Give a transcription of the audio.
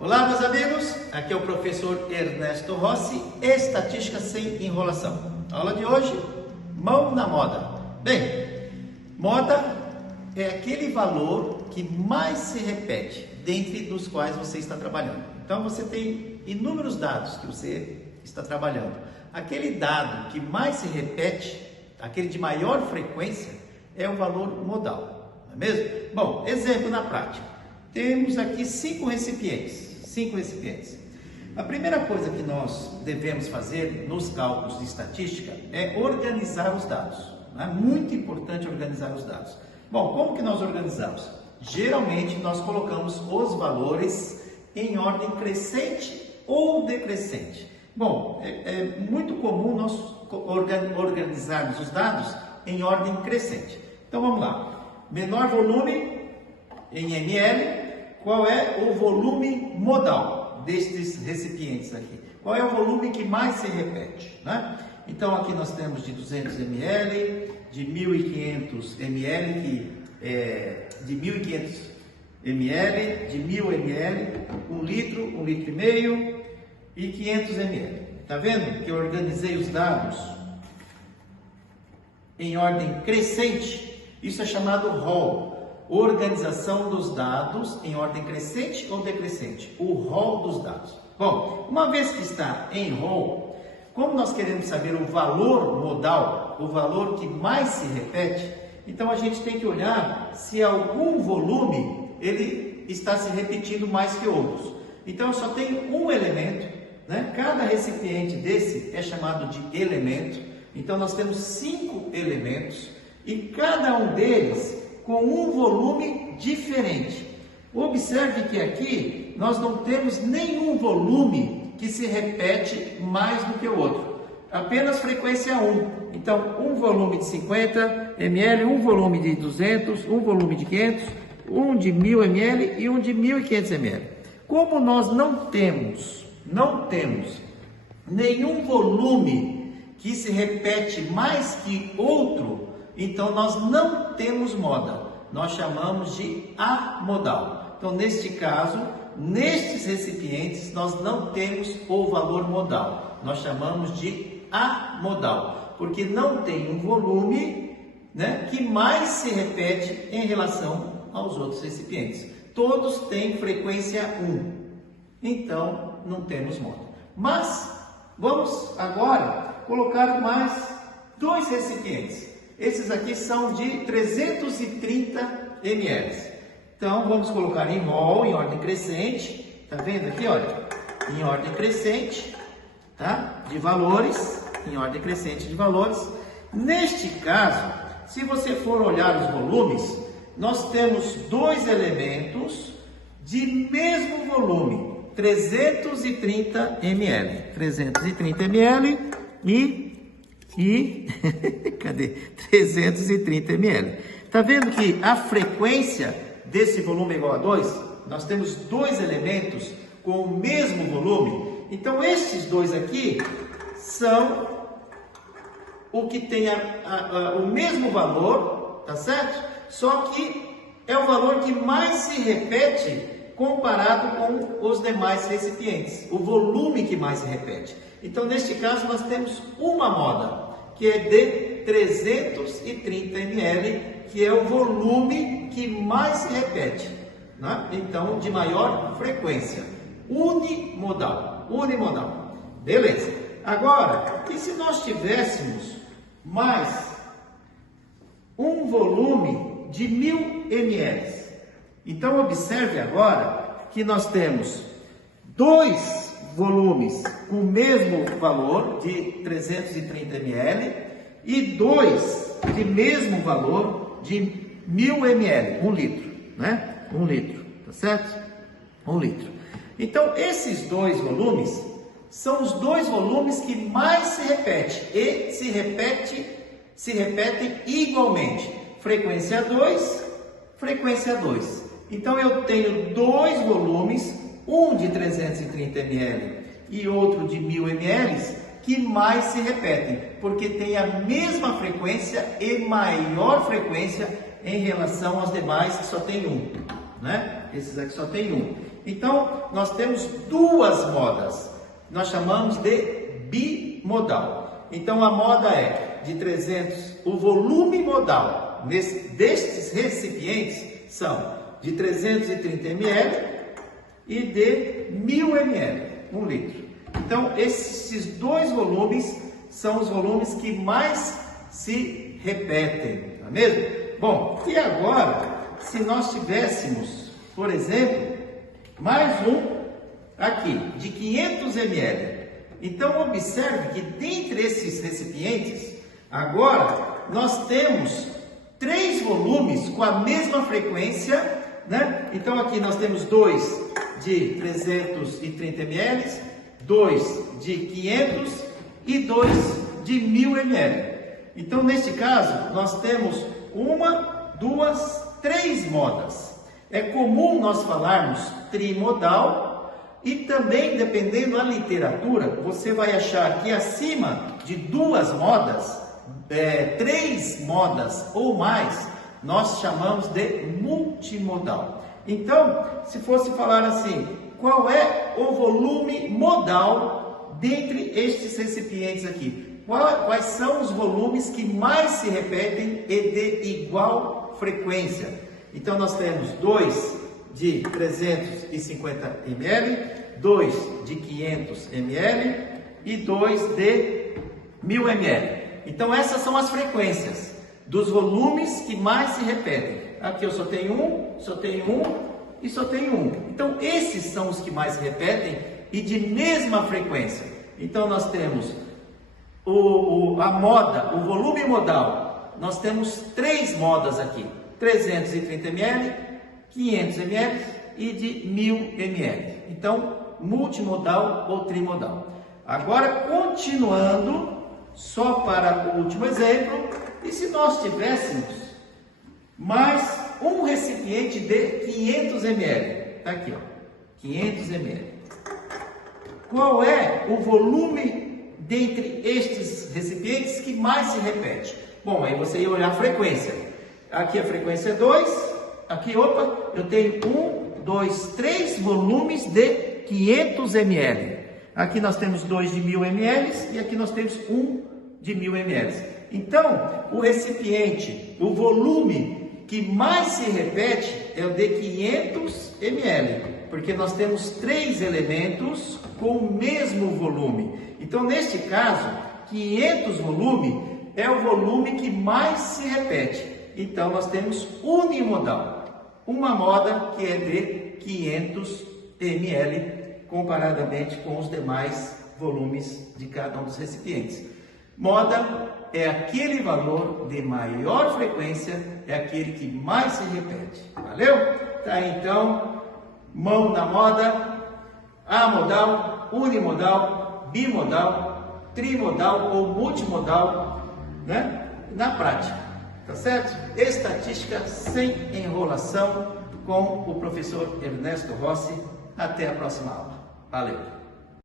Olá, meus amigos, aqui é o professor Ernesto Rossi, Estatística sem enrolação. A aula de hoje, mão na moda. Bem, moda é aquele valor que mais se repete dentre dos quais você está trabalhando. Então, você tem inúmeros dados que você está trabalhando. Aquele dado que mais se repete, aquele de maior frequência, é o valor modal, não é mesmo? Bom, exemplo na prática. Temos aqui 5 recipientes. A primeira coisa que nós devemos fazer nos cálculos de estatística é organizar os dados. É muito importante organizar os dados. Bom, como que nós organizamos? Geralmente nós colocamos os valores em ordem crescente ou decrescente. Bom, é muito comum nós organizarmos os dados em ordem crescente. Então vamos lá. Menor volume em ml. Qual é o volume modal destes recipientes aqui? Qual é o volume que mais se repete, né? Então aqui nós temos de 200 ml, de 1.500 ml, de 1.500 ml, de 1.000 ml, 1 litro, 1,5 litro e 500 ml. Tá vendo que eu organizei os dados em ordem crescente? Isso é chamado rol. Organização dos dados em ordem crescente ou decrescente, o rol dos dados. Bom, uma vez que está em rol, como nós queremos saber o valor modal, o valor que mais se repete, então a gente tem que olhar se algum volume ele está se repetindo mais que outros. Então eu só tenho um elemento, né? Cada recipiente desse é chamado de elemento. Então nós temos 5 elementos e cada um deles com um volume diferente. Observe que aqui nós não temos nenhum volume que se repete mais do que o outro, apenas frequência 1. Então, um volume de 50 ml, um volume de 200, um volume de 500, um de 1.000 ml e um de 1.500 ml. Como nós não temos nenhum volume que se repete mais que outro, então nós não temos moda, nós chamamos de amodal. Então, neste caso, nestes recipientes, nós não temos o valor modal, nós chamamos de amodal, porque não tem um volume, né, que mais se repete em relação aos outros recipientes. Todos têm frequência 1, então não temos moda. Mas, vamos agora colocar mais 2 recipientes. Esses aqui são de 330 ml. Então, vamos colocar em rol, em ordem crescente. Tá vendo aqui, olha? Em ordem crescente, tá? De valores, em ordem crescente de valores. Neste caso, se você for olhar os volumes, nós temos 2 elementos de mesmo volume, 330 ml. 330 ml cadê? 330 ml. Tá vendo que a frequência desse volume é igual a 2? Nós temos 2 elementos com o mesmo volume. Então, esses 2 aqui são o que tem o mesmo valor, tá certo? Só que é o valor que mais se repete comparado com os demais recipientes. O volume que mais se repete. Então, neste caso, nós temos uma moda, que é de 330 ml, que é o volume que mais se repete, né? Então, de maior frequência. Unimodal. Beleza. Agora, e se nós tivéssemos mais um volume de 1.000 ml? Então, observe agora que nós temos 2 volumes com o mesmo valor de 330 ml e 2 de mesmo valor de 1.000 ml, 1 litro, né? 1 litro, tá certo? 1 litro. Então, esses 2 volumes são os 2 volumes que mais se repete e se repetem igualmente. Frequência 2, frequência 2. Então, eu tenho 2 volumes, um de 330 ml e outro de 1.000 ml, que mais se repetem, porque tem a mesma frequência e maior frequência em relação aos demais, que só tem um. né? Esses aqui só tem um. Então, nós temos duas modas. Nós chamamos de bimodal. Então, a moda é de 300, o volume modal destes recipientes são de 330 ml e de 1000 ml, 1 litro. Então, esses dois volumes são os volumes que mais se repetem, não é mesmo? Bom, e agora, se nós tivéssemos, por exemplo, mais um aqui, de 500 ml. Então, observe que dentre esses recipientes, agora, nós temos 3 volumes com a mesma frequência, né? Então, aqui nós temos 2 de 330 ml, 2 de 500 e 2 de 1000 ml. Então, neste caso, nós temos 1, 2, 3 modas. É comum nós falarmos trimodal e também, dependendo da literatura, você vai achar que acima de 2 modas, 3 modas ou mais, nós chamamos de multimodal. Então, se fosse falar assim, qual é o volume modal dentre estes recipientes aqui? Quais são os volumes que mais se repetem e de igual frequência? Então, nós temos 2 de 350 ml, 2 de 500 ml e 2 de 1000 ml. Então, essas são as frequências dos volumes que mais se repetem. Aqui eu só tenho um, só tenho um e só tenho um. Então, esses são os que mais se repetem e de mesma frequência. Então, nós temos a moda, o volume modal. Nós temos 3 modas aqui. 330 ml, 500 ml e de 1000 ml. Então, multimodal ou trimodal. Agora, continuando, só para o último exemplo, e se nós tivéssemos mais um recipiente de 500 ml, está aqui, ó, 500 ml. Qual é o volume dentre estes recipientes que mais se repete? Bom, aí você ia olhar a frequência. Aqui a frequência é 2, aqui, opa, eu tenho 1, 2, 3 volumes de 500 ml. Aqui nós temos 2 de 1000 ml e aqui nós temos 1 de 1000 ml. Então, o recipiente, o volume que mais se repete é o de 500 ml, porque nós temos 3 elementos com o mesmo volume. Então, neste caso, 500 volume é o volume que mais se repete. Então, nós temos unimodal, uma moda que é de 500 ml, comparadamente com os demais volumes de cada um dos recipientes. Moda é aquele valor de maior frequência, é aquele que mais se repete. Valeu? Tá aí, então, mão na moda, amodal, unimodal, bimodal, trimodal ou multimodal, né? Na prática. Tá certo? Estatística sem enrolação com o professor Ernesto Rossi. Até a próxima aula. Valeu!